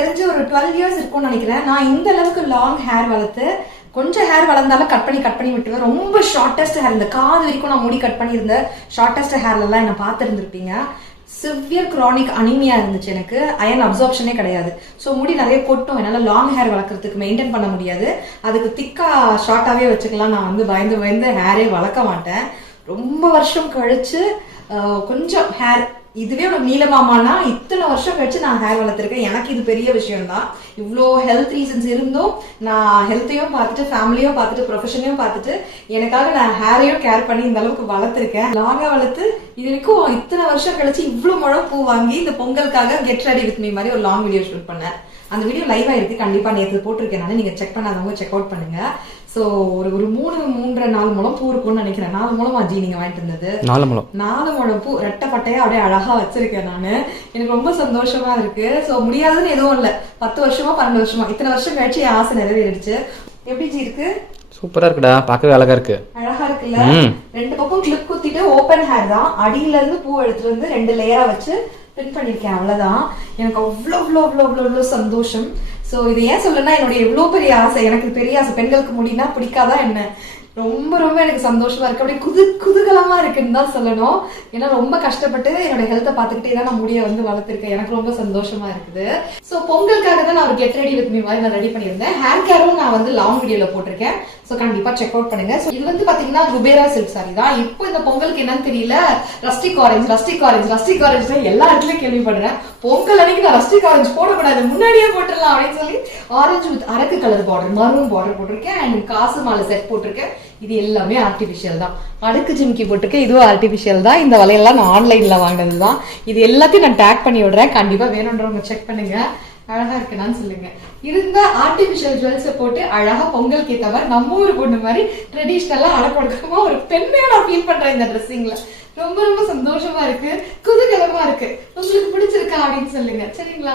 தெரிஞ்சு ஒரு 12 இயர்ஸ் இருக்கும்னு நினைக்கிறேன். நான் இந்த அளவுக்கு லாங் ஹேர் வளர்த்து கொஞ்சம் ஹேர் வளர்ந்தாலும் கட் பண்ணி விட்டுவேன். ரொம்ப ஷார்டஸ்ட் ஹேர், இந்த காது வரைக்கும் நான் முடி கட் பண்ணியிருந்த ஷார்டஸ்ட் ஹேர்ல எல்லாம் என்ன பார்த்துருந்துருப்பீங்க. சிவியர் கிரானிக் அனிமியா இருந்துச்சு எனக்கு. அயன் அப்சார்ப்ஷனே கிடையாது. ஸோ முடி நிறைய கொட்டும். என்னால் லாங் ஹேர் வளர்க்கறதுக்கு மெயின்டைன் பண்ண முடியாது. அதுக்கு திக்கா ஷார்ட்டாவே வச்சுக்கலாம். நான் வந்து பயந்து ஹேரே வளர்க்க மாட்டேன். ரொம்ப வருஷம் கழிச்சு கொஞ்சம் ஹேர் இதுவே ஒரு நீளமாமானா இத்தனை வருஷம் கழிச்சு நான் ஹேர் வளர்த்துருக்கேன். எனக்கு இது பெரிய விஷயம் தான். இவ்வளோ ஹெல்த் ரீசன்ஸ் இருந்தும் நான் ஹெல்த்தையும் பார்த்துட்டு ஃபேமிலியும் பார்த்துட்டு ப்ரொஃபஷனையும் பார்த்துட்டு எனக்காக நான் ஹேரையும் கேர் பண்ணி இந்த அளவுக்கு வளர்த்துருக்கேன். லாங்கா வளர்த்து இது வரைக்கும் இத்தனை வருஷம் கழிச்சு இவ்வளோ முழம் பூ வாங்கி இந்த பொங்கலுக்காக கெட் ரெடி வித் மீ மாதிரி ஒரு லாங் வீடியோ ஷூட் பண்ணேன். அந்த வீடியோ லைவா இருக்கு, கண்டிப்பா நேற்று போட்டிருக்கேன். நான் நீங்க செக் பண்ணாதவங்க செக் அவுட் பண்ணுங்க. சோ ஒரு 3.5-4 முழம் பூ இருக்கும்னு நினைக்கிறேன். 4 முழம் அஜி நீங்க வாங்கிட்டு இருந்தது 4 முழம் பூ ரெட்டை பட்டையா அப்படியே அழகா வச்சிருக்கேன் நானு. எனக்கு ரொம்ப சந்தோஷமா இருக்கு. சோ முடியாதுன்னு எதுவும் இல்ல. 10 வருஷமா 12 வருஷமா இத்தனை வருஷம் கழிச்சு என் ஆசை நிறைவேறிடுச்சு. எப்படி ஜி இருக்கு? சூப்பரா இருக்குடா, பார்க்கவே அழகா இருக்கு. அழகா இருக்குல்ல? 2 பக்கம் கிளிப் குத்திட்டு ஓபன் ஹேர் தான். அடியில இருந்து பூ எடுத்துட்டு வந்து 2 லேயரா வச்சு பிரிண்ட் பண்ணிருக்கேன். அவ்வளவுதான். எனக்கு அவ்வளோ சந்தோஷம். சோ இது ஏன் சொல்லணும்னா என்னுடைய எவ்வளவு பெரிய ஆசை. எனக்கு பெரிய ஆசை. பெண்களுக்கு முடினா பிடிக்காதா என்ன? ரொம்ப எனக்கு சந்தோஷமா இருக்கு. அப்படியே குதூகலமா இருக்குன்னு தான் சொல்லணும். ஏன்னா ரொம்ப கஷ்டப்பட்டு என்னோட ஹெல்த்தை பார்த்துக்கிட்டே தான் நான் முடிய வந்து வளர்த்துருக்கேன். எனக்கு ரொம்ப சந்தோஷமா இருக்குது. சோ பொங்கலுக்காக தான் நான் ஒரு கெட் ரெடி வித் மீ மாதிரி நான் ரெடி பண்ணியிருந்தேன். ஹேர் கேரும் நான் வந்து லாங் வீடியோல போட்டிருக்கேன். சோ கண்டிப்பா செக் அவுட் பண்ணுங்க. சோ இது வந்து பாத்தீங்கன்னா குபேரா சில்க் சாரி தான். இப்போ இந்த பொங்கலுக்கு என்னன்னு தெரியல, ரஸ்டிக் ஆரஞ்சு எல்லா இடத்துலயும் கேள்விப்படுறேன். பொங்கல் அன்னைக்கு நான் ரஸ்டிக் ஆரஞ்சு போடக்கூடாது, முன்னாடியே போட்டுடலாம் அப்படின்னு சொல்லி orange with Araku colour border, maroon border போட்டிருக்கேன். அண்ட் காசு மாலை செட் போட்டிருக்கேன். இது எல்லாமே ஆர்டிபிஷியல் தான். அடுக்கு ஜிமிக்கி போட்டிருக்கேன், இதுவும் ஆர்டிபிஷியல் தான். இந்த வலையெல்லாம் நான் ஆன்லைன்ல வாங்கினது தான். இது எல்லாத்தையும் நான் டேக் பண்ணி விடுறேன். கண்டிப்பா வேணும்ன்றவங்க செக் பண்ணுங்க. அழகா இருக்குன்னு சொல்லுங்க. இருந்த ஆர்டிபிஷியல் ஜுவல்ஸை போட்டு அழகா பொங்கலுக்கு ஏற்ற மாதிரி நம்ம ஊர் பொண்ணு மாதிரி ட்ரெடிஷ்னலா அடக்கொடுக்கமா ஒரு பெண்மையா நான் ஃபீல் பண்றேன் இந்த ட்ரெஸ்ஸிங்ல. ரொம்ப சந்தோஷமா இருக்கு, குதூகலமா இருக்கு. உங்களுக்கு பிடிச்சிருக்கா அப்படின்னு சொல்லுங்க. சரிங்களா?